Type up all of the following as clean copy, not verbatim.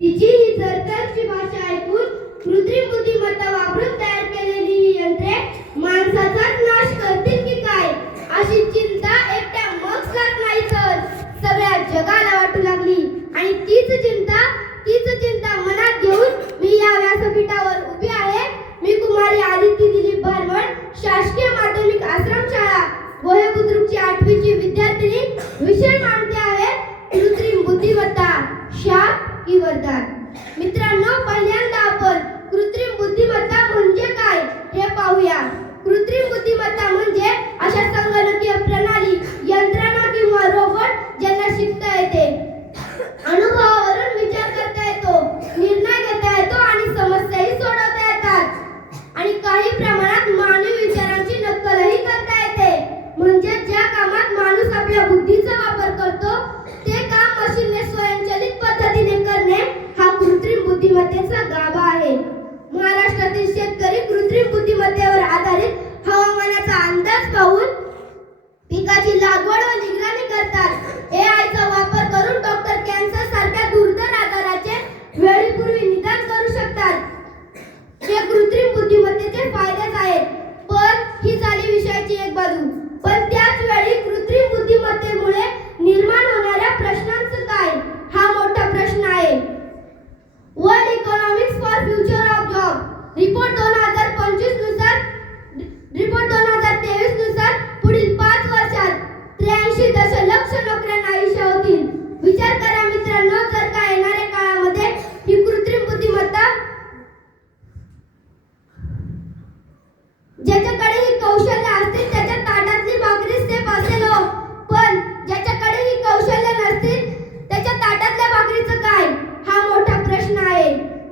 तिची ही थरथरची भाषा ऐकून कृत्रिम बुद्धिमत्ता वापरून तयार केलेली ही यंत्रे माणसाचाच नाश करतील की काय अशी चिंता एकट्या मक्सलाच नाही तर सगळ्या जगाला वाटू लागली. आणि तीच चिंता मनात घेऊन मी या व्यासपीठावर उभी आहे. मी कुमारी आदिती दिलीप भरमड, शासकीय माध्यमिक आश्रमशाळा गोहे बुद्रुकची 8वीची विद्यार्थिनी. विषय मांडते आहे कृत्रिम बुद्धिमत्ता, शाप की वरदान. मित्रांनो, पहिल्यांदा आपण कृत्रिम बुद्धिमत्ता म्हणजे काय हे पाहूया. कृत्रिम बुद्धिमत्ता म्हणजे अशा संगणकीय प्रणाली, यंत्रणा किंवा रोबोट ज्यांना शिकता येते, अनुभवावरून विचार करता येतो, निर्णय घेता येतो आणि समस्याही सोडवता येतात आणि काही प्रमाणात मानवी विचारांची नक्कलही करता येते. म्हणजे ज्या कामात माणूस आपल्या बुद्धीचा वापर करतो ते काम मशीनने स्वयंचलित पद्धतीने करणे हा कृत्रिम बुद्धिमत्तेचा गाभा आहे. महाराष्ट्रातील शेतकरी कृत्रिम बुद्धिमत्तेवर आधारित हवामानाचा अंदाज पाहून पिकाची लागवड व निगराणी करतात. AI चा वापर करून डॉक्टर कॅन्सर सारख्या दुर्धर आजाराचे वेळीपूर्वी निदान करू शकतात. हे कृत्रिम बुद्धिमत्तेचे फायदेच आहेत. पण ही झाली विषयाची एक बाजू. पण त्याच वेळी कृत्रिम बुद्धिमत्तेमुळे निर्माण होणाऱ्या प्रश्नांचं काय हा मोठा प्रश्न आहे. World economics for future of job report 2023 नुसार पुढील 5 वर्षात 83 दशलक्ष नोकऱ्या नाहीशा होतील. विचार करा मित्रांनो, जर का येणाऱ्या काळामध्ये ही कृत्रिम बुद्धिमत्ता ज्याच्याकडे ही कौशल्य असतील त्याच्या ताटातली भाकरी सेफ असेल हो. पण ज्याच्याकडे ही कौशल्य नसतील त्याच्या ताटातल्या भाकरीचं काय हा मोठा प्रश्न आहे.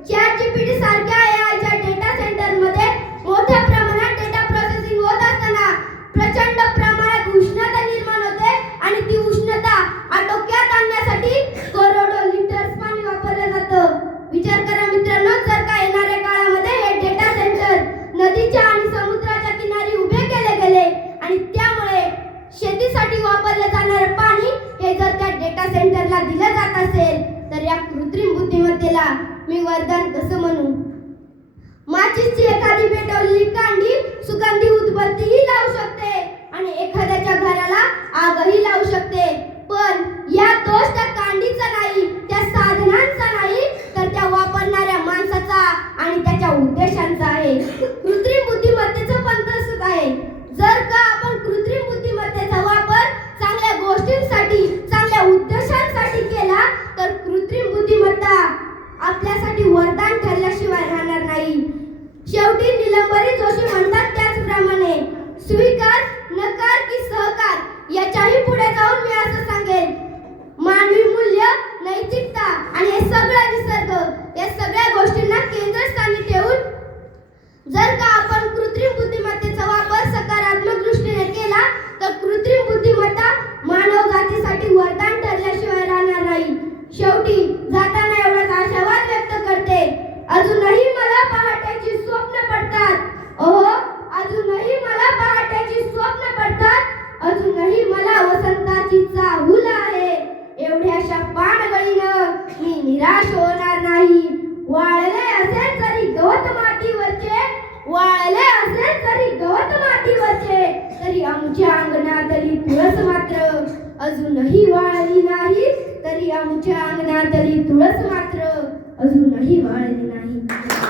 ChatGPT सारख्या AIच्या डेटा सेंटरमध्ये मोठ्या प्रमाणात डेटा प्रोसेसिंग होत असताना प्रचंड प्रमाणात उष्णता निर्माण होते आणि ती उष्णता आटोक्यात आणण्यासाठी करोडो लिटर्स पाणी वापरलं जातं. विचार करा मित्रांनो, जर का येणाऱ्या काळामध्ये हे डेटा सेंटर नदीच्या आणि समुद्राच्या किनारी उभे केले गेले आणि त्यामुळे शेतीसाठी वापरले जाणारे पाणी हे जर त्या डेटा सेंटरला दिलं जात असेल तर या कृत्रिम बुद्धिमत्तेला मी वरदान कसं म्हणू. माचीसची एखादी पेटवलेली कांडी सुगंधी उदबत्तीही लावू शकते आणि एखाद्याच्या घराला आगही लावू शकते. पण या दोष त्या कांडीचा नाही, त्या साधनांचा नाही, तर त्या वापरणाऱ्या माणसाचा आणि त्याच्या उद्देशांचा आहे. कृत्रिम बुद्धिमत्तेचं पण तसंच आहे. जर का आपण कृत्रिम बुद्धिमत्तेचा वापर चांगल्या गोष्टींसाठी, चांगल्या उद्देशांसाठी केला तर कृत्रिम बुद्धिमत्ता आपल्यासाठी वरदान ठरल्याशिवाय राहणार नाही. शेवटी नीलंबरी जोशी म्हणतात त्याचप्रमाणे स्वीकार, नकार की सहकार याच्याही पुढे जाऊन मी असं सांगेन, मानवी मूल्य, नैतिकता आणि हे सगळं निसर्ग या सगळ्या गोष्टींना केंद्रस्थानी ठेवून जर का आपण कृत्रिम बुद्धिमत्तेचा वापर सकारात्मक दृष्टीने केला तर कृत्रिम बुद्धिमत्ता मानव जातीसाठी वरदान ठरल्याशिवाय राहणार नाही. शेवटी जाताना एवढाच आशावाद व्यक्त करते, अजूनही मला पहाटेची स्वप्न पडतात. अजूनही मला पहाटेची स्वप्न पडतात. अजूनही मला वसंताची चाहूल आहे. एवढ्याशा पानगळीनं मी निराश होणार नाही. वाळले असेल तरी गवत मातीवरचे, वाळले असेल तरी गवत मातीवरचे, तरी आमच्या अंगणातली तुळस मात्र अजूनही वाळली नाही. तरी आमच्या अंगणातली तुळस मात्र अजूनही वाळली नाही.